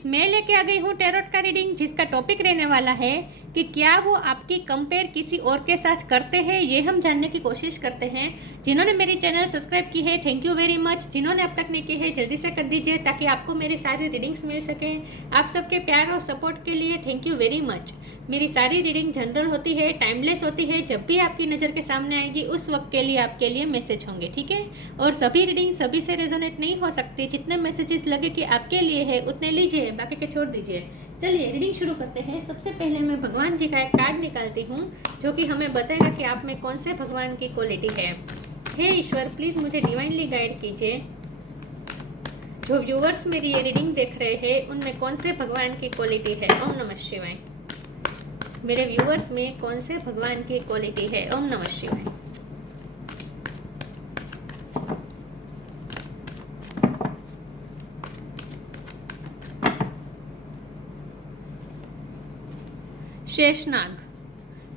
Friends, मैं लेके आ गई हूँ टैरोट का रीडिंग, जिसका टॉपिक रहने वाला है कि क्या वो आपकी कंपेयर किसी और के साथ करते हैं, ये हम जानने की कोशिश करते हैं। जिन्होंने मेरी चैनल सब्सक्राइब की है, थैंक यू वेरी मच। जिन्होंने अब तक नहीं की है, जल्दी से कर दीजिए ताकि आपको मेरी सारी रीडिंग्स मिल सकें। आप सबके प्यार और सपोर्ट के लिए थैंक यू वेरी मच। मेरी सारी रीडिंग जनरल होती है, टाइमलेस होती है। जब भी आपकी नज़र के सामने आएगी उस वक्त के लिए आपके लिए मैसेज होंगे, ठीक है। और सभी रीडिंग सभी से रेजोनेट नहीं हो सकती। जितने मैसेजेस लगे कि आपके लिए है उतने लीजिए, बाकी के छोड़ दीजिए। चलिए रीडिंग शुरू करते हैं। सबसे पहले मैं भगवान जी का एक कार्ड निकालती हूँ जो कि हमें बताएगा कि आप में कौन से भगवान की क्वालिटी है। हे ईश्वर, प्लीज़ मुझे डिवाइनली गाइड कीजिए। जो व्यूअर्स मेरी ये रीडिंग देख रहे हैं उनमें कौन से भगवान की क्वालिटी है। ओम नमः शिवाय। मेरे व्यूअर्स में कौन से भगवान की क्वालिटी है। ओम नमः शिवाय।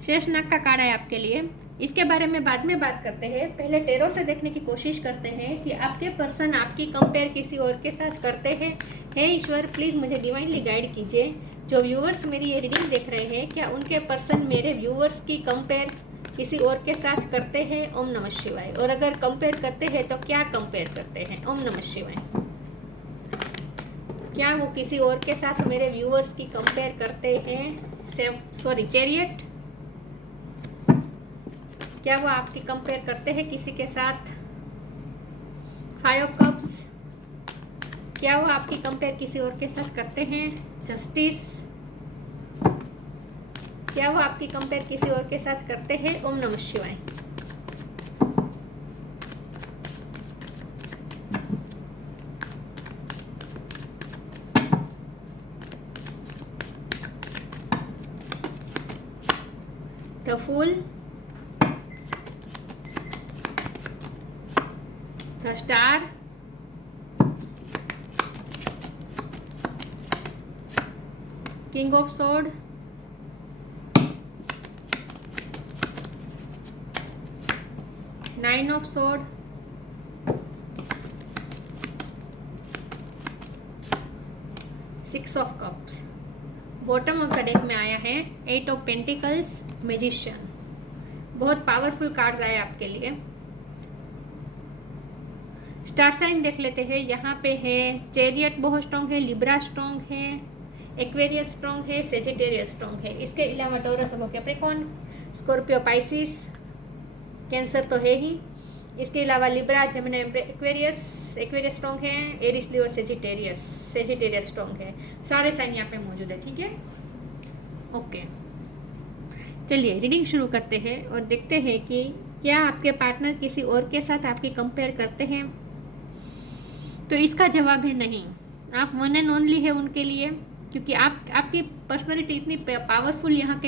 शेषनाग का कार्ड है आपके लिए। इसके बारे में बाद में बात करते हैं। पहले टेरो से देखने की कोशिश करते हैं कि आपके पर्सन आपकी कंपेयर किसी और के साथ करते हैं। हे ईश्वर, प्लीज़ मुझे डिवाइनली गाइड कीजिए। जो व्यूअर्स मेरी ये रीडिंग देख रहे हैं, क्या उनके पर्सन मेरे व्यूअर्स की कंपेयर किसी और के साथ करते हैं। ओम नमः शिवाय। और अगर कंपेयर करते हैं तो क्या कंपेयर करते हैं। ओम नमः शिवाय। क्या वो किसी और के साथ मेरे व्यूअर्स की कंपेयर करते हैं। चैरियट, क्या वो आपकी कंपेयर करते हैं किसी के साथ। 5 ऑफ कप्स, क्या वो आपकी कंपेयर किसी और के साथ करते हैं। जस्टिस, क्या वो आपकी कंपेयर किसी और के साथ करते हैं। ओम नमः शिवाय। The fool, the star, king of sword, nine of sword, six of cups. Bottom of the deck में आया है 8 ऑफ पेंटिकल्स, मैजिशियन। बहुत पावरफुल कार्ड्स आए आपके लिए। स्टार साइन देख लेते हैं। यहाँ पे है चैरियट बहुत स्ट्रॉन्ग है, लिब्रा स्ट्रॉन्ग है, एक्वेरियस स्ट्रॉन्ग है, सेजिटेरियस स्ट्रॉन्ग है। इसके अलावा टॉरस हो, कैप्रिकॉर्न, स्कॉर्पियो, पाइसिस, कैंसर तो है ही। इसके अलावा लिब्रा, जेमिनी, एक्वेरियस स्ट्रॉन्ग है, एरिस, लियो, सेजिटेरियस स्ट्रॉन्ग है। सारे साइन यहाँ पे मौजूद है, ठीक है। ओके, चलिए रीडिंग शुरू करते हैं और देखते हैं कि क्या आपके पार्टनर किसी और के साथ आपकी कंपेयर करते हैं। तो इसका जवाब है नहीं। आप वन एंड ओनली है उनके लिए, क्योंकि आपकी पर्सनालिटी इतनी पावरफुल यहाँ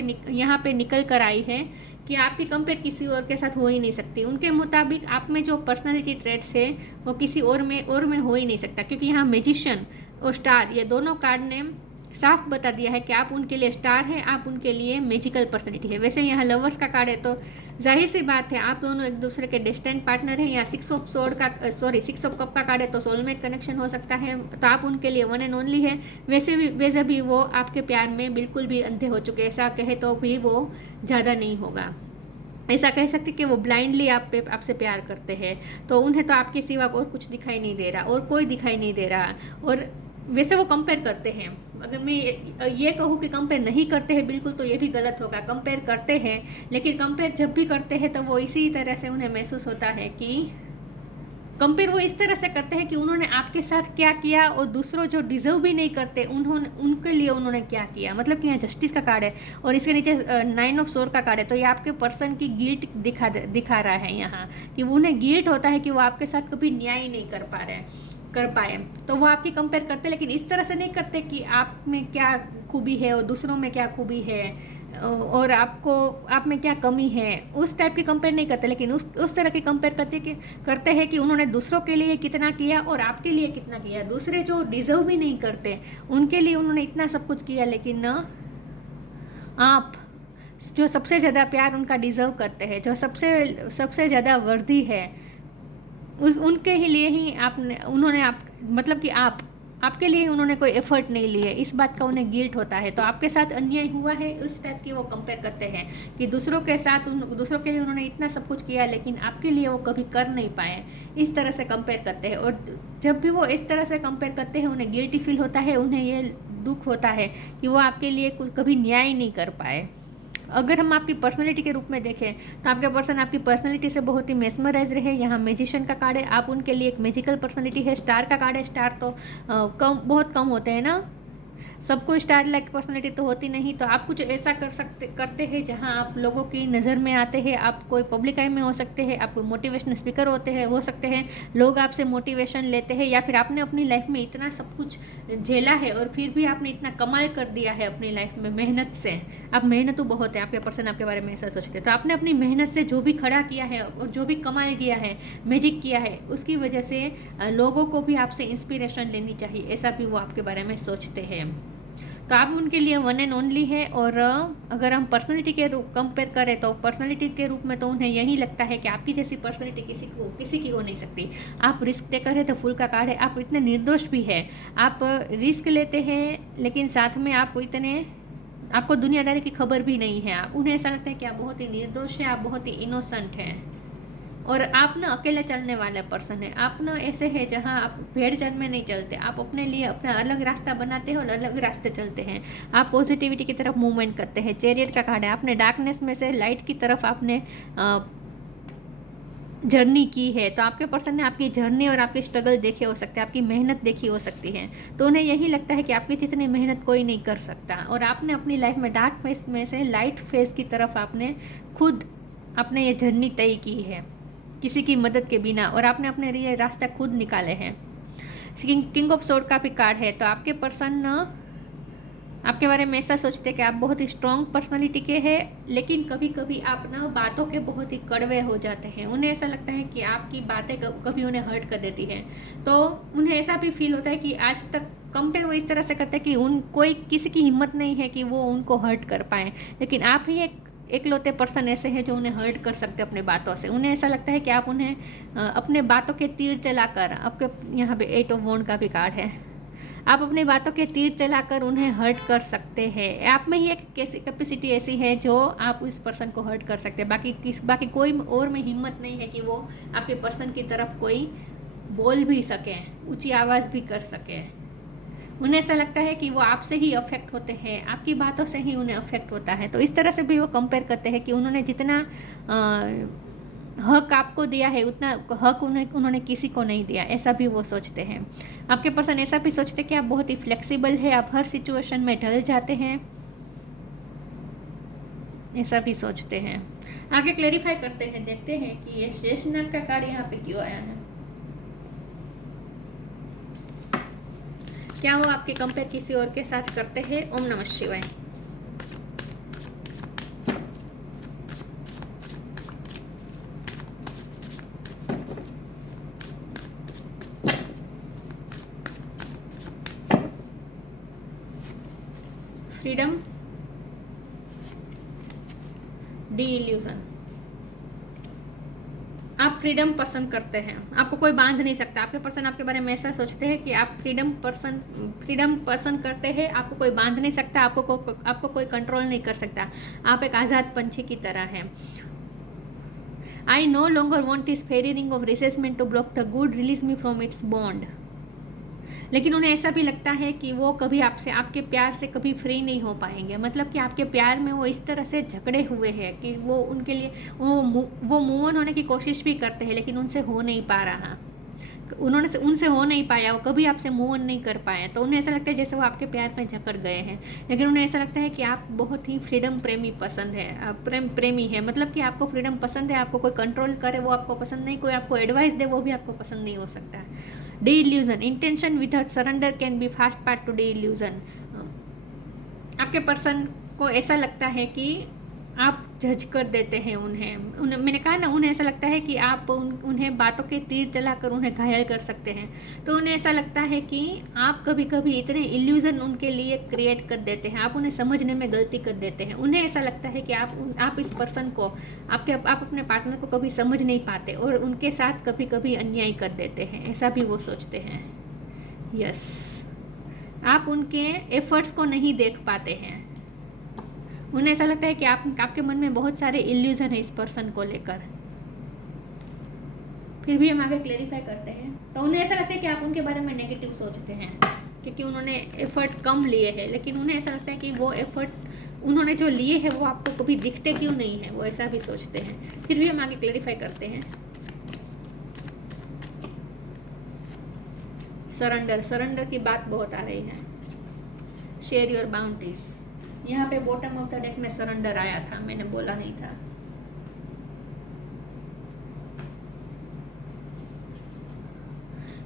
पे निकल कर आई है कि आपकी कंपेयर किसी और के साथ हो ही नहीं सकती। उनके मुताबिक आप में जो पर्सनालिटी ट्रेट्स है वो किसी और में हो ही नहीं सकता, क्योंकि यहाँ मैजिशियन और स्टार ये दोनों कार्ड ने साफ बता दिया है कि आप उनके लिए स्टार है, आप उनके लिए मैजिकल पर्सनैलिटी है। वैसे यहाँ लवर्स का कार्ड है तो जाहिर सी बात है आप दोनों एक दूसरे के डिस्टेंट पार्टनर हैं। यहाँ 6 ऑफ कप का कार्ड है तो सोलमेट कनेक्शन हो सकता है, तो आप उनके लिए वन एंड ओनली है। वैसे भी वो आपके प्यार में बिल्कुल भी अंधे हो चुके, ऐसा कहे तो भी वो ज़्यादा नहीं होगा। ऐसा कह सकते कि वो ब्लाइंडली आपसे प्यार करते हैं, तो उन्हें तो आपके सिवा और कुछ दिखाई नहीं दे रहा और कोई दिखाई नहीं दे रहा। और वैसे वो कंपेयर करते हैं। अगर मैं ये कहूँ कि कंपेयर नहीं करते हैं बिल्कुल, तो ये भी गलत होगा। कंपेयर करते हैं, लेकिन कंपेयर जब भी करते हैं तो वो इसी तरह से उन्हें महसूस होता है कि कंपेयर वो इस तरह से करते हैं कि उन्होंने आपके साथ क्या किया और दूसरों जो डिजर्व भी नहीं करते उनके लिए उन्होंने क्या किया। मतलब कि यहाँ जस्टिस का कार्ड है और इसके नीचे 9 ऑफ सोर्ड का कार्ड है, तो ये आपके पर्सन की गिल्ट दिखा रहा है यहाँ, कि उन्हें गिल्ट होता है कि वो आपके साथ कभी न्याय नहीं कर पाए। तो वो आपकी कंपेयर करते, लेकिन इस तरह से नहीं करते कि आप में क्या खूबी है और दूसरों में क्या खूबी है और आप में क्या कमी है, उस टाइप की कंपेयर नहीं करते। लेकिन उस तरह की कंपेयर करते हैं कि उन्होंने दूसरों के लिए कितना किया और आपके लिए कितना किया। दूसरे जो डिजर्व भी नहीं करते उनके लिए उन्होंने इतना सब कुछ किया, लेकिन आप जो सबसे ज़्यादा प्यार उनका डिजर्व करते हैं, जो सबसे ज़्यादा वर्दी है, उनके ही लिए ही उन्होंने मतलब कि आप आपके लिए उन्होंने कोई एफर्ट नहीं लिए, इस बात का उन्हें गिल्ट होता है। तो आपके साथ अन्याय हुआ है, उस टाइप की वो कंपेयर करते हैं कि दूसरों के साथ दूसरों के लिए उन्होंने इतना सब कुछ किया लेकिन आपके लिए वो कभी कर नहीं पाए, इस तरह से कंपेयर करते हैं। और जब भी वो इस तरह से कंपेयर करते हैं उन्हें गिल्टी फील होता है, उन्हें ये दुख होता है कि वो आपके लिए कभी न्याय नहीं कर पाए। अगर हम आपकी पर्सनैलिटी के रूप में देखें तो आपके पर्सन आपकी पर्सनैलिटी से बहुत ही मेस्मराइज रहे। यहाँ मैजिशियन का कार्ड है, आप उनके लिए एक मैजिकल पर्सनैलिटी है। स्टार का कार्ड है, स्टार तो बहुत कम होते हैं ना, सबको स्टार लाइक पर्सनैलिटी तो होती नहीं। तो आप कुछ ऐसा करते हैं जहां आप लोगों की नज़र में आते हैं। आप कोई पब्लिक आई में हो सकते हैं, आप कोई मोटिवेशनल स्पीकर हो सकते हैं, लोग आपसे मोटिवेशन लेते हैं, या फिर आपने अपनी लाइफ में इतना सब कुछ झेला है और फिर भी आपने इतना कमाल कर दिया है अपनी लाइफ में मेहनत से। आप मेहनतू बहुत है, आपके पर्सन आपके बारे में ऐसा सोचते हैं। तो आपने अपनी मेहनत से जो भी खड़ा किया है और जो भी कमाल किया है, मैजिक किया है, उसकी वजह से लोगों को भी आपसे इंस्पिरेशन लेनी चाहिए, ऐसा भी वो आपके बारे में सोचते हैं। तो आप उनके लिए वन एंड ओनली है। और अगर हम पर्सनैलिटी के रूप कंपेयर करें तो पर्सनैलिटी के रूप में तो उन्हें यही लगता है कि आपकी जैसी पर्सनैलिटी किसी की हो नहीं सकती। आप रिस्क टेकर है तो फुल का कार्ड है, आप इतने निर्दोष भी है, आप रिस्क लेते हैं लेकिन साथ में आपको दुनियादारी की खबर भी नहीं है। उन्हें ऐसा लगता है कि आप बहुत ही निर्दोष है, आप बहुत ही इनोसेंट हैं। और आप ना अकेले चलने वाले पर्सन है, आप ना ऐसे है जहाँ आप भेड़ चाल में नहीं चलते, आप अपने लिए अपना अलग रास्ता बनाते हैं और अलग रास्ते चलते हैं। आप पॉजिटिविटी की तरफ मूवमेंट करते हैं। चैरियट का कार्ड है, आपने डार्कनेस में से लाइट की तरफ आपने जर्नी की है। तो आपके पर्सन ने आपकी जर्नी और आपकी स्ट्रगल देखे हो सकते हैं, आपकी मेहनत देखी हो सकती है। तो उन्हें यही लगता है कि आपकी जितनी मेहनत कोई नहीं कर सकता। और आपने अपनी लाइफ में डार्क फेस में से लाइट फेस की तरफ आपने ये जर्नी तय की है किसी की मदद के बिना, और आपने अपने लिए रास्ता खुद निकाले हैं। किंग ऑफ सोर्ड का भी कार्ड है। तो आपके पर्सन आपके बारे में ऐसा सोचते हैं कि आप बहुत ही स्ट्रॉन्ग पर्सनालिटी के हैं, लेकिन कभी कभी आप ना बातों के बहुत ही कड़वे हो जाते हैं। उन्हें ऐसा लगता है कि आपकी बातें कभी उन्हें हर्ट कर देती हैं। तो उन्हें ऐसा भी फील होता है कि आज तक कंपेयर वो इस तरह से करते हैं कि कोई किसी की हिम्मत नहीं है कि वो उनको हर्ट कर पाए, लेकिन आप ही एकलौते पर्सन ऐसे हैं जो उन्हें हर्ट कर सकते हैं अपने बातों से। उन्हें ऐसा लगता है कि आप उन्हें अपने बातों के तीर चलाकर, आपके यहाँ पे 8 ऑफ वॉन्ड का भी कार्ड है, आप अपनी बातों के तीर चलाकर उन्हें हर्ट कर सकते हैं। आप में ही एक कैपेसिटी ऐसी है जो आप इस पर्सन को हर्ट कर सकते हैं। बाकी कोई और में हिम्मत नहीं है कि वो आपके पर्सन की तरफ कोई बोल भी सके, ऊंची आवाज़ भी कर सके। उन्हें ऐसा लगता है कि वो आपसे ही अफेक्ट होते हैं, आपकी बातों से ही उन्हें अफेक्ट होता है। तो इस तरह से भी वो कंपेयर करते हैं कि उन्होंने जितना हक आपको दिया है उतना हक उन्होंने किसी को नहीं दिया, ऐसा भी वो सोचते हैं। आपके पर्सन ऐसा भी सोचते हैं कि आप बहुत ही फ्लेक्सिबल है, आप हर सिचुएशन में ढल जाते हैं, ऐसा भी सोचते हैं। आगे क्लेरिफाई करते हैं, देखते हैं कि ये शेषनाग का कार्ड यहाँ पे क्यों आया है। क्या वो आपके कंपेयर किसी और के साथ करते हैं? ओम नमः शिवाय। Freedom, D illusion. आप फ्रीडम पसंद करते हैं, आपको कोई बांध नहीं सकता। आपके पर्सन आपके बारे में ऐसा सोचते हैं कि आप फ्रीडम पसंद करते हैं, आपको कोई बांध नहीं सकता, आपको कोई कंट्रोल नहीं कर सकता। आप एक आज़ाद पंछी की तरह हैं। I no longer want this fairy ring of resentment to block the good, release me from its bond. लेकिन उन्हें ऐसा भी लगता है कि वो कभी आपके प्यार से कभी फ्री नहीं हो पाएंगे। मतलब कि आपके प्यार में वो इस तरह से जकड़े हुए हैं कि वो उनके लिए वो मूव ऑन होने की कोशिश भी करते हैं, लेकिन उनसे हो नहीं पा रहा। उनसे हो नहीं पाया, वो कभी आपसे मूव ऑन नहीं कर पाए। तो उन्हें ऐसा लगता है जैसे वो आपके प्यार में जकड़ गए हैं। लेकिन उन्हें ऐसा लगता है कि आप बहुत ही फ्रीडम प्रेमी पसंद है, प्रेमी है। मतलब कि आपको फ्रीडम पसंद है, आपको कोई कंट्रोल करे वो आपको पसंद नहीं, कोई आपको एडवाइस दे वो भी आपको पसंद नहीं हो सकता। D illusion, intention without surrender can be fast part two D illusion. आपके पर्सन को ऐसा लगता है कि आप जज कर देते हैं उन्हें। मैंने कहा ना, उन्हें ऐसा लगता है कि आप उन्हें बातों के तीर चलाकर उन्हें घायल कर सकते हैं। तो उन्हें ऐसा लगता है कि आप कभी कभी इतने इल्यूजन उनके लिए क्रिएट कर देते हैं, आप उन्हें समझने में गलती कर देते हैं। उन्हें ऐसा लगता है कि आप इस पर्सन को आप अपने पार्टनर को कभी समझ नहीं पाते और उनके साथ कभी कभी अन्याय कर देते हैं, ऐसा भी वो सोचते हैं। यस, आप उनके एफर्ट्स को नहीं देख पाते हैं। उन्हें ऐसा लगता है कि आपके मन में बहुत सारे इल्यूजन है इस पर्सन को लेकर। फिर भी हम आगे क्लेरिफाई करते हैं। तो उन्हें ऐसा लगता है कि आप उनके बारे में नेगेटिव सोचते हैं क्योंकि उन्होंने एफर्ट कम लिए हैं, लेकिन उन्हें ऐसा लगता है कि वो एफर्ट उन्होंने जो लिए हैं वो आपको कभी दिखते क्यों नहीं है, वो ऐसा भी सोचते हैं। फिर भी हम आगे क्लेरिफाई करते हैं। सरेंडर की बात बहुत आ रही है। शेयर योर बाउंड्रीज, यहाँ पे बॉटम ऑफ द डेक में सरेंडर आया था, मैंने बोला नहीं था।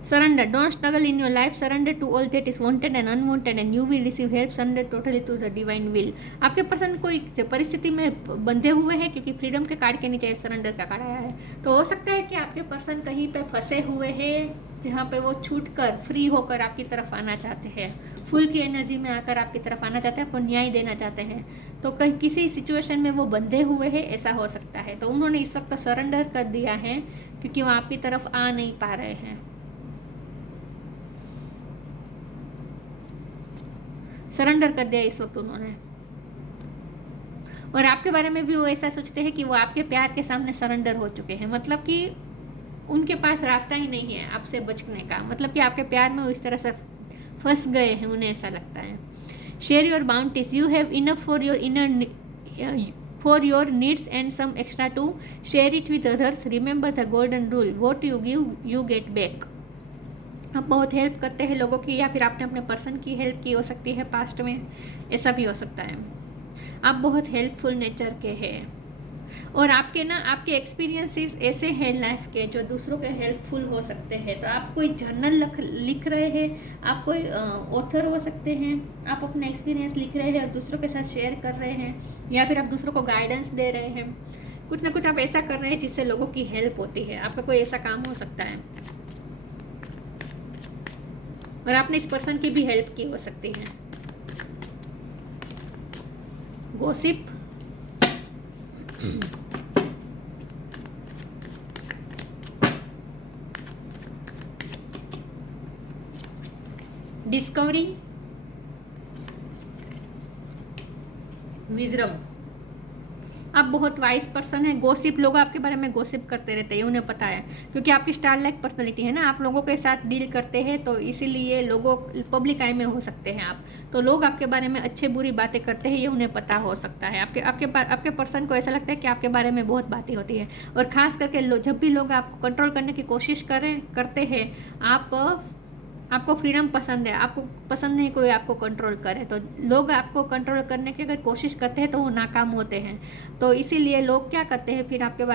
Surrender. Don't struggle in your life. Surrender to all that is wanted and unwanted and you will receive help. Surrender totally to the divine will. आपके पर्सन कोई परिस्थिति में बंधे हुए हैं क्योंकि फ्रीडम के कार्ड के नीचे सरेंडर का कार्ड आया है। तो हो सकता है कि आपके पर्सन कहीं पे फंसे हुए हैं जहाँ पे वो छूट कर फ्री होकर आपकी तरफ आना चाहते हैं, फुल की एनर्जी में आकर आपकी तरफ आना चाहते हैं, आपको न्याय देना चाहते हैं। तो कहीं किसी सिचुएशन में वो बंधे हुए हैं, ऐसा हो सकता है। तो उन्होंने इस वक्त सरेंडर कर दिया है क्योंकि वो आपकी तरफ आ नहीं पा रहे हैं। सरेंडर कर दिया इस वक्त उन्होंने। और आपके बारे में भी वो ऐसा सोचते हैं कि वो आपके प्यार के सामने सरेंडर हो चुके हैं, मतलब कि उनके पास रास्ता ही नहीं है आपसे बचने का, मतलब कि आपके प्यार में वो इस तरह से फंस गए हैं, उन्हें ऐसा लगता है। Share your boundaries, you have enough for your needs and some extra to share it with others. Remember the golden rule, what you give you get back. आप बहुत हेल्प करते हैं लोगों की, या फिर आपने अपने पर्सन की हेल्प की हो सकती है पास्ट में, ऐसा भी हो सकता है। आप बहुत हेल्पफुल नेचर के हैं और आपके एक्सपीरियंसेस ऐसे हैं लाइफ के जो दूसरों के हेल्पफुल हो सकते हैं। तो आप कोई जर्नल लिख रहे हैं, आप कोई ऑथर हो सकते हैं, आप अपना एक्सपीरियंस लिख रहे हैं और दूसरों के साथ शेयर कर रहे हैं, या फिर आप दूसरों को गाइडेंस दे रहे हैं। कुछ ना कुछ आप ऐसा कर रहे हैं जिससे लोगों की हेल्प होती है। आपका कोई ऐसा काम हो सकता है और आपने इस पर्सन की भी हेल्प की हो सकती है। Gossip, discovery, wisdom. आप बहुत वाइज पर्सन है। गॉसिप, लोग आपके बारे में गॉसिप करते रहते हैं, उन्हें पता है क्योंकि आपकी स्टार लाइक पर्सनालिटी है ना, आप लोगों के साथ डील करते हैं, तो इसीलिए लोगों पब्लिक आई में हो सकते हैं आप, तो लोग आपके बारे में अच्छे बुरी बातें करते हैं, ये उन्हें पता हो सकता है। आपके पर्सन को ऐसा लगता है कि आपके बारे में बहुत बातें होती है। और ख़ास करके जब भी लोग आपको कंट्रोल करने की कोशिश करते हैं, आपको फ्रीडम पसंद है, आपको पसंद नहीं कोई आपको कंट्रोल करे, तो लोग आपको कंट्रोल करने की अगर कोशिश करते हैं तो वो नाकाम होते हैं। तो इसीलिए लोग क्या करते हैं, फिर आपके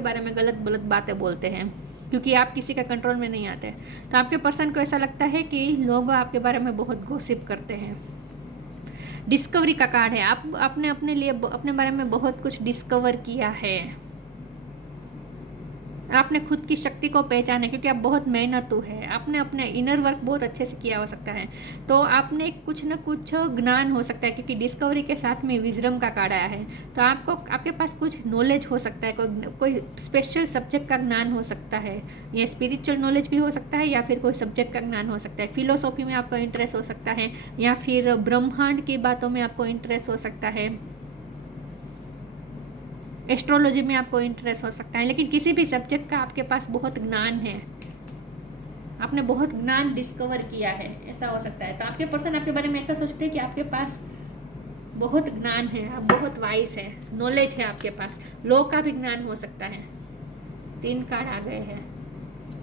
बारे में गलत बातें बोलते हैं क्योंकि आप किसी का कंट्रोल में नहीं आते। तो आपके पर्सन को ऐसा लगता है कि लोग आपके बारे में बहुत गॉसिप करते हैं। डिस्कवरी का कार्ड है, आपने अपने लिए अपने बारे में बहुत कुछ डिस्कवर किया है। आपने खुद की शक्ति को पहचाना क्योंकि आप बहुत मेहनतू है, आपने अपने इनर वर्क बहुत अच्छे से किया हो सकता है। तो आपने कुछ न कुछ ज्ञान हो सकता है क्योंकि डिस्कवरी के साथ में विजडम का कार्ड आया है। तो आपके पास कुछ नॉलेज हो सकता है, कोई स्पेशल सब्जेक्ट का ज्ञान हो सकता है, या स्पिरिचुअल नॉलेज भी हो सकता है, या फिर कोई सब्जेक्ट का ज्ञान हो सकता है। फिलोसॉफी में आपका इंटरेस्ट हो सकता है, या फिर ब्रह्मांड की बातों में आपको इंटरेस्ट हो सकता है, एस्ट्रोलॉजी में आपको इंटरेस्ट हो सकता है। लेकिन किसी भी सब्जेक्ट का आपके पास बहुत ज्ञान है, आपने बहुत ज्ञान डिस्कवर किया है, ऐसा हो सकता है। तो आपके पर्सन आपके बारे में ऐसा सोचते हैं कि आपके पास बहुत ज्ञान है, आप बहुत वाइस है, नॉलेज है आपके पास, लोग का भी ज्ञान हो सकता है। 3 कार्ड आ गए हैं।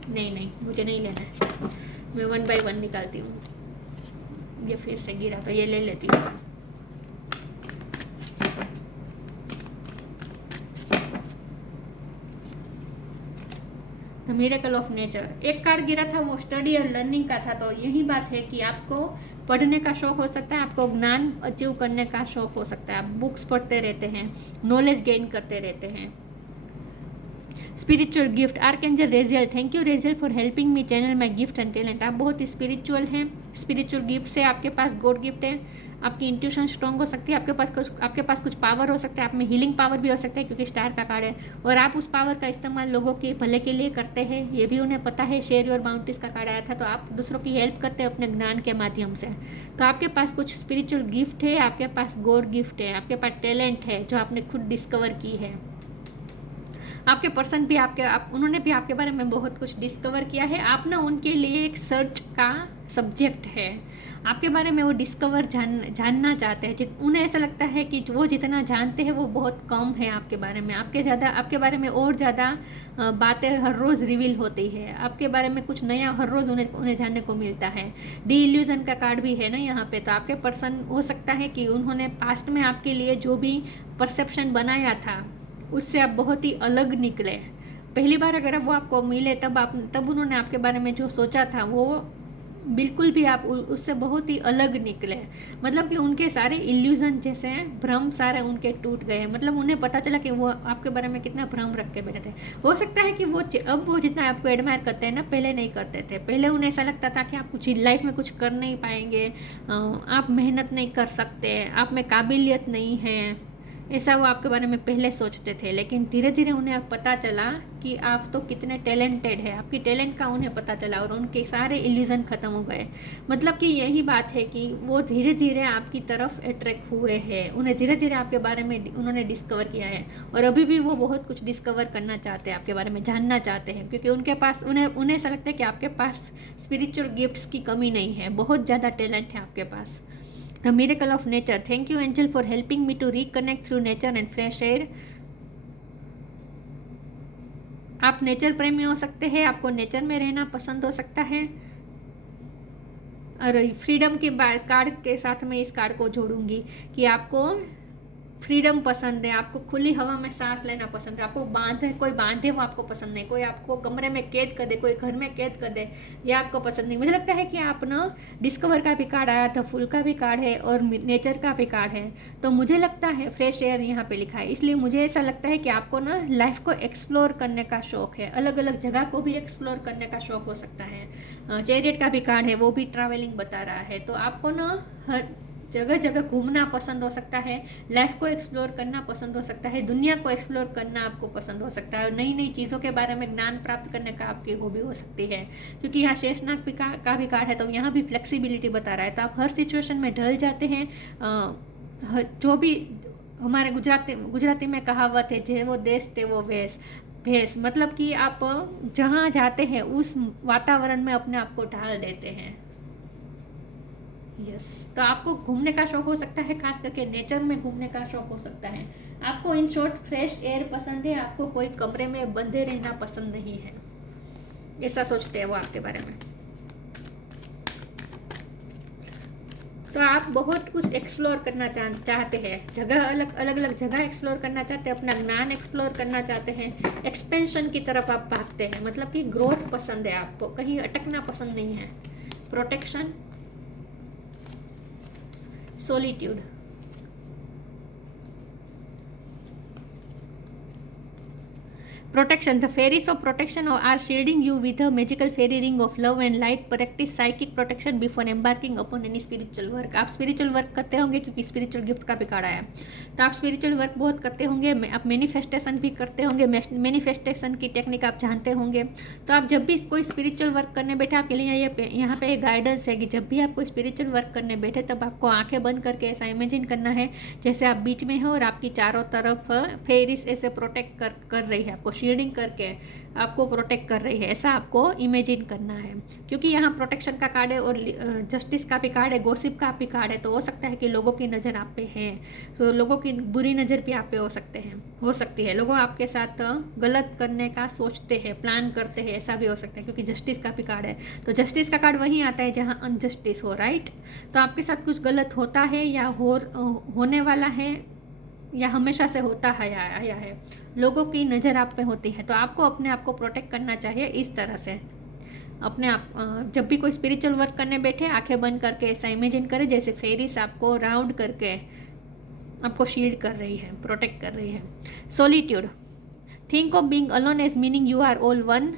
नहीं, मुझे नहीं लेना है, मैं 1 बाय 1 निकालती हूँ। ये फिर से गिरा तो ये ले लेती हूँ। द मिरेकल ऑफ नेचर, एक कार्ड गिरा था, वो स्टडी और लर्निंग का था। तो यही बात है कि आपको पढ़ने का शौक हो सकता है, आपको ज्ञान अचीव करने का शौक हो सकता है, आप बुक्स पढ़ते रहते हैं, नॉलेज गेन करते रहते हैं। Spiritual gift archangel raziel, thank you raziel for helping me channel my gift and talent. आप बहुत स्पिरिचुअल हैं, स्पिरिचुअल गिफ्ट से आपके पास गॉड गिफ्ट है, आपकी इंट्यूशन स्ट्रॉन्ग हो सकती है, आपके पास कुछ पावर हो सकता है, आप में हीलिंग पावर भी हो सकता है क्योंकि स्टार का कार्ड है, और आप उस पावर का इस्तेमाल लोगों के भले के लिए करते हैं, ये भी उन्हें पता है। शेयर योर बाउंड्रीज का कार्ड आया था, तो आप दूसरों की हेल्प करते हैं अपने ज्ञान के माध्यम से। तो आपके पास कुछ स्पिरिचुअल गिफ्ट है, आपके पास गॉड गिफ्ट है, आपके पास टैलेंट है जो आपने खुद डिस्कवर की है। आपके पर्सन भी उन्होंने भी आपके बारे में बहुत कुछ डिस्कवर किया है। आप ना उनके लिए एक सर्च का सब्जेक्ट है, आपके बारे में वो डिस्कवर जानना चाहते हैं। उन्हें ऐसा लगता है कि वो जितना जानते हैं वो बहुत कम है आपके बारे में, आपके बारे में और ज़्यादा बातें हर रोज़ रिवील होती है, आपके बारे में कुछ नया हर रोज़ उन्हें जानने को मिलता है। डी इल्यूजन का कार्ड भी है ना यहाँ पे। तो आपके पर्सन हो सकता है कि उन्होंने पास्ट में आपके लिए जो भी परसेप्शन बनाया था उससे आप बहुत ही अलग निकले। पहली बार अगर वो आपको मिले तब उन्होंने आपके बारे में जो सोचा था वो बिल्कुल भी आप उससे बहुत ही अलग निकले। मतलब कि उनके सारे इल्यूजन जैसे भ्रम सारे उनके टूट गए। मतलब उन्हें पता चला कि वो आपके बारे में कितना भ्रम रख के बैठे थे। हो सकता है कि वो जितना आपको एडमायर करते हैं ना, पहले नहीं करते थे। पहले उन्हें ऐसा लगता था कि आप कुछ लाइफ में कुछ कर नहीं पाएंगे, आप मेहनत नहीं कर सकते, आप में काबिलियत नहीं है, ऐसा वो आपके बारे में पहले सोचते थे। लेकिन धीरे धीरे उन्हें पता चला कि आप तो कितने टैलेंटेड है, आपकी टैलेंट का उन्हें पता चला और उनके सारे इल्यूजन ख़त्म हो गए। मतलब कि यही बात है कि वो धीरे धीरे आपकी तरफ अट्रैक्ट हुए हैं, उन्हें धीरे धीरे आपके बारे में उन्होंने डिस्कवर किया है। और अभी भी वो बहुत कुछ डिस्कवर करना चाहते हैं, आपके बारे में जानना चाहते हैं, क्योंकि उनके पास उन्हें ऐसा लगता है कि आपके पास स्पिरिचुअल गिफ्ट्स की कमी नहीं है, बहुत ज़्यादा टैलेंट है आपके पास। The miracle of nature. Thank you angel for helping me to reconnect through nature and fresh air. आप नेचर प्रेमी हो सकते हैं, आपको नेचर में रहना पसंद हो सकता है। और फ्रीडम के कार्ड के साथ मैं इस कार्ड को जोड़ूंगी कि आपको फ्रीडम पसंद है, आपको खुली हवा में सांस लेना पसंद है, आपको कोई बांधे वो आपको पसंद नहीं, कोई आपको कमरे में कैद कर दे, कोई घर में कैद कर दे, ये आपको पसंद नहीं। मुझे लगता है कि आप ना डिस्कवर का भी कार्ड आया था, फूल का भी कार्ड है और नेचर का भी कार्ड है। तो मुझे लगता है फ्रेश एयर यहाँ पे लिखा है, इसलिए मुझे ऐसा लगता है कि आपको ना लाइफ को एक्सप्लोर करने का शौक है, अलग अलग जगह को भी एक्सप्लोर करने का शौक हो सकता है। चैरियट का भी कार्ड है, वो भी ट्रैवलिंग बता रहा है। तो आपको ना हर जगह जगह घूमना पसंद हो सकता है, लाइफ को एक्सप्लोर करना पसंद हो सकता है, दुनिया को एक्सप्लोर करना आपको पसंद हो सकता है, और नई नई चीज़ों के बारे में ज्ञान प्राप्त करने का आपकी हॉबी हो सकती है। क्योंकि यहाँ शेषनाग का भी कार्ड है, तो यहाँ भी फ्लेक्सिबिलिटी बता रहा है। तो आप हर सिचुएशन में ढल जाते हैं। जो भी हमारे गुजराती में कहावत है, जे वो देश ते वो भेस, मतलब कि आप जहाँ जाते हैं उस वातावरण में अपने आप को ढाल देते हैं। यस, तो आपको घूमने का शौक हो सकता है, खास करके नेचर में घूमने का शौक हो सकता है। आपको इन शॉर्ट फ्रेश एयर पसंद है, आपको कोई कमरे में बंधे रहना पसंद नहीं है, ऐसा सोचते हैं वो आपके बारे में। तो आप बहुत कुछ एक्सप्लोर करना चाहते हैं, अलग अलग जगह एक्सप्लोर करना चाहते हैं, अपना ज्ञान एक्सप्लोर करना चाहते हैं, एक्सपेंशन की तरफ आप भागते हैं। मतलब कि ग्रोथ पसंद है आपको, कहीं अटकना पसंद नहीं है। Protection, solitude, protection. The fairies of protection are shielding you with a magical fairy ring of love and light. Practice psychic protection before embarking upon any spiritual work. आप स्पिरिचुअल वर्क करते होंगे क्योंकि स्पिरिचुअल गिफ्ट का भी card आया, तो आप spiritual work बहुत करते होंगे, आप मैनिफेस्टेशन भी करते होंगे, मैनिफेस्टेशन की टेक्निक आप जानते होंगे। तो आप जब भी कोई स्पिरिचुअल वर्क करने बैठे, आपके लिए यहाँ पे गाइडेंस है कि जब भी आप कोई स्पिरिचुअल वर्क करने बैठे तब आपको आंखें बंद करके ऐसा इमेजिन करना है जैसे आप बीच में हो और आपकी चारों तरफ फेरिस ऐसे प्रोटेक्ट कर रही है, आपको शील्डिंग करके आपको प्रोटेक्ट कर रही है, ऐसा आपको इमेजिन करना है। क्योंकि यहाँ प्रोटेक्शन का कार्ड है और जस्टिस का भी कार्ड है, गॉसिप का भी कार्ड है। तो हो सकता है कि लोगों की नज़र आप पे है, तो लोगों की बुरी नज़र भी आप पे हो सकती है। लोग आपके साथ गलत करने का सोचते हैं, प्लान करते हैं, ऐसा भी हो सकता है क्योंकि जस्टिस का भी कार्ड है। तो जस्टिस का कार्ड वहीं आता है जहाँ अनजस्टिस हो, राइट। तो आपके साथ कुछ गलत होता है या होने वाला है या हमेशा से होता है आया है, लोगों की नज़र आप पे होती है। तो आपको अपने आप को प्रोटेक्ट करना चाहिए इस तरह से। अपने आप जब भी कोई स्पिरिचुअल वर्क करने बैठे, आंखें बंद करके ऐसा इमेजिन करें जैसे फेरिस आपको राउंड करके आपको शील्ड कर रही है, प्रोटेक्ट कर रही है। Solitude, think of being alone as meaning you are all one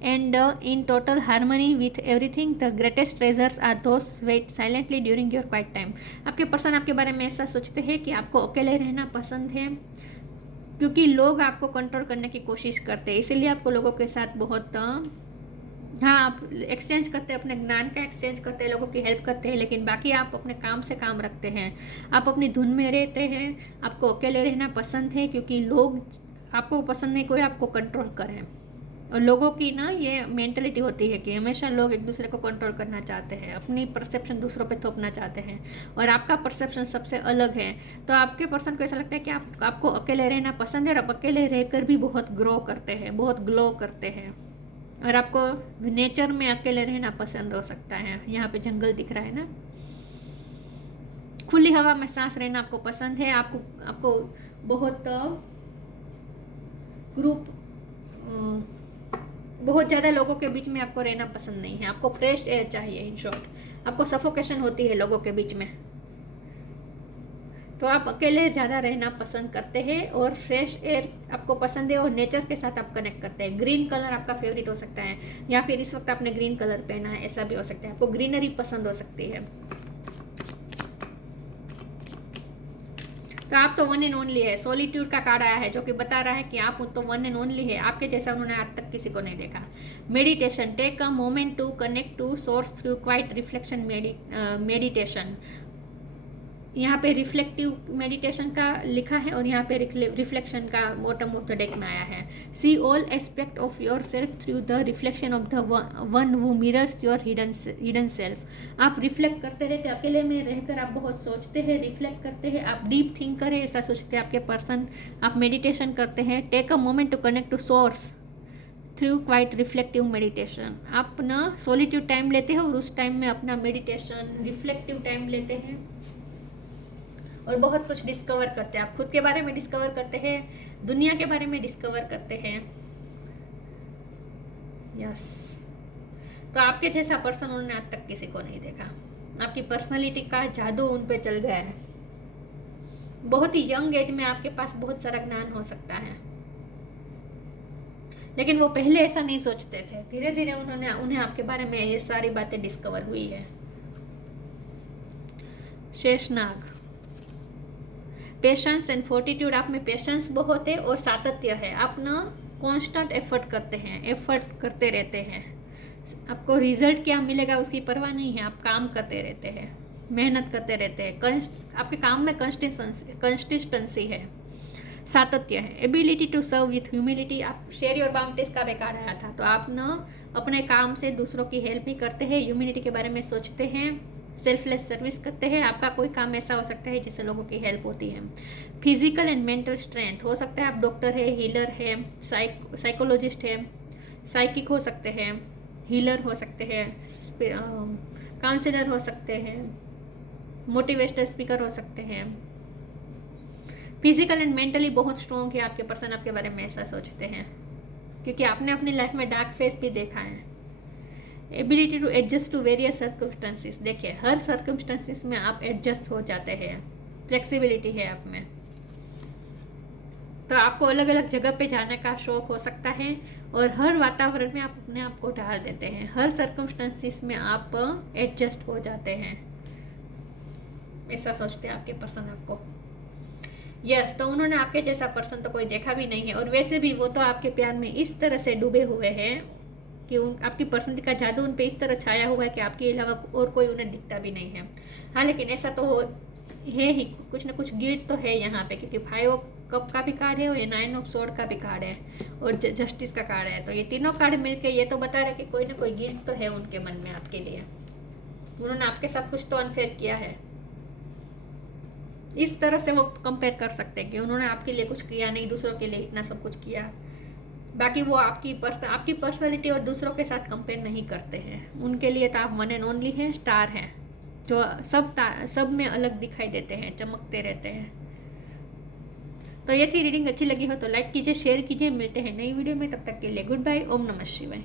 and in total harmony with everything. The greatest treasures are those wait silently during your quiet time. आपके person आपके बारे में ऐसा सोचते हैं कि आपको अकेले रहना पसंद है, क्योंकि लोग आपको कंट्रोल करने की कोशिश करते हैं, इसीलिए आपको लोगों के साथ बहुत आप एक्सचेंज करते हैं, अपने ज्ञान का एक्सचेंज करते हैं, लोगों की हेल्प करते हैं, लेकिन बाकी आप अपने काम से काम रखते हैं, आप अपनी धुन में रहते हैं. आपको अकेले रहना पसंद है क्योंकि लोग आपको पसंद नहीं कोई आपको कंट्रोल करे. और लोगों की ना ये मेंटलिटी होती है कि हमेशा लोग एक दूसरे को कंट्रोल करना चाहते हैं, अपनी परसेप्शन दूसरों पे थोपना चाहते हैं, और आपका परसेप्शन सबसे अलग है. तो आपके पर्सन को ऐसा लगता है कि आपको अकेले रहना पसंद है, और आप अकेले रहकर भी बहुत ग्रो करते हैं, बहुत ग्लो करते हैं, और आपको नेचर में अकेले रहना पसंद हो सकता है. यहाँ पे जंगल दिख रहा है ना. खुली हवा में सांस रहना आपको पसंद है. आपको बहुत बहुत ज़्यादा लोगों के बीच में आपको रहना पसंद नहीं है. आपको फ्रेश एयर चाहिए. इन शॉर्ट आपको सफोकेशन होती है लोगों के बीच में, तो आप अकेले ज़्यादा रहना पसंद करते हैं, और फ्रेश एयर आपको पसंद है, और नेचर के साथ आप कनेक्ट करते हैं. ग्रीन कलर आपका फेवरेट हो सकता है, या फिर इस वक्त आपने ग्रीन कलर पहना है, ऐसा भी हो सकता है. आपको ग्रीनरी पसंद हो सकती है. तो आप तो वन एंड ओनली है. सॉलिट्यूड का कार्ड आया है जो कि बता रहा है कि आप तो वन एंड ओनली है. आपके जैसा उन्होंने आज तक किसी को नहीं देखा. Meditation. Take a moment to connect to source through quiet reflection meditation. यहाँ पे रिफ्लेक्टिव मेडिटेशन का लिखा है, और यहाँ पे रिफ्लेक्शन का बॉटम ऑफ द डेक में आया है. See all aspect of yourself through the reflection of the one who mirrors your hidden self. आप रिफ्लेक्ट करते रहते, अकेले में रहकर आप बहुत सोचते हैं, रिफ्लेक्ट करते हैं, आप डीप थिंकर है ऐसा सोचते हैं आपके पर्सन. आप मेडिटेशन करते हैं. Take a moment to connect to source through quiet reflective meditation. आप ना सॉलिट्यूड टाइम लेते हैं, और उस टाइम में अपना मेडिटेशन रिफ्लेक्टिव टाइम लेते हैं, और बहुत कुछ डिस्कवर करते हैं. आप खुद के बारे में डिस्कवर करते हैं, दुनिया के बारे में डिस्कवर करते हैं. यस. तो आपके जैसा पर्सन उन्होंने आज तक किसी को नहीं देखा. आपकी पर्सनालिटी का जादू उन पे चल गया है. बहुत ही यंग एज में आपके पास बहुत सारा ज्ञान हो सकता है, लेकिन वो पहले ऐसा नहीं सोचते थे. धीरे धीरे उन्हें आपके बारे में ये सारी बातें डिस्कवर हुई है. शेषनाग. Patience and fortitude. आप में पेशेंस बहुत है और सातत्य है. आप ना कांस्टेंट एफर्ट करते हैं, एफर्ट करते रहते हैं. आपको रिजल्ट क्या मिलेगा उसकी परवाह नहीं है. आप काम करते रहते हैं, मेहनत करते रहते हैं. आपके काम में कंसिस्टेंसी है, सातत्य है. Ability to serve with humility. आप शेयर योर बाउंड्रीज का बेकार आया था, तो आप ना अपने काम से दूसरों की हेल्प भी करते हैं, ह्यूमिलिटी के बारे में सोचते हैं, सेल्फलेस सर्विस करते हैं. आपका कोई काम ऐसा हो सकता है जिससे लोगों की हेल्प होती है. Physical and mental strength. हो सकता है आप डॉक्टर है, हीलर है, साइकोलॉजिस्ट है, साइकिक हो सकते हैं, हीलर हो सकते हैं, काउंसलर हो सकते हैं, मोटिवेशनल स्पीकर हो सकते हैं. फिजिकल एंड मेंटली बहुत स्ट्रॉन्ग है आपके पर्सन. आपके बारे में ऐसा सोचते हैं क्योंकि आपने अपनी लाइफ में डार्क फेस भी देखा है. Ability to adjust to various circumstances. देखिए हर सर्कमस्टेंसेस में आप एडजस्ट हो जाते हैं, फ्लेक्सिबिलिटी है आप में. तो आपको अलग अलग जगह पे जाने का शौक हो सकता है, और हर वातावरण में आप अपने आप को ढाल देते हैं. हर सर्कमस्टेंसेस में आप एडजस्ट हो जाते हैं, ऐसा सोचते हैं आपके पर्सन आपको. यस. तो उन्होंने आपके जैसा पर्सन तो कोई देखा भी नहीं है, और वैसे भी वो तो आपके प्यार में इस तरह से डूबे हुए हैं कि आपकी पर्सनैलिटी का जादू उन पे इस तरह छाया हुआ है कि आपके अलावा और कोई उन्हें दिखता भी नहीं है. हाँ, लेकिन ऐसा तो है ही, कुछ ना कुछ गिल्ट तो है यहाँ पे, क्योंकि 5 ऑफ कप का भी कार्ड है, और ये 9 ऑफ सोर्ड का भी कार्ड है, और जस्टिस का कार्ड है. तो ये तीनों कार्ड मिलके ये तो बता रहे कि कोई ना कोई गिल्ट तो है उनके मन में आपके लिए. उन्होंने आपके साथ कुछ तो अनफेयर किया है. इस तरह से वो कंपेयर कर सकते हैं कि उन्होंने आपके लिए कुछ किया नहीं, दूसरों के लिए इतना सब कुछ किया. बाकी वो आपकी पर्सनालिटी और दूसरों के साथ कंपेयर नहीं करते हैं. उनके लिए तो आप वन एंड ओनली हैं, स्टार हैं, जो सब में अलग दिखाई देते हैं, चमकते रहते हैं. तो ये थी रीडिंग. अच्छी लगी हो तो लाइक कीजिए, शेयर कीजिए. मिलते हैं नई वीडियो में, तब तक के लिए गुड बाय. ओम नमः शिवाय.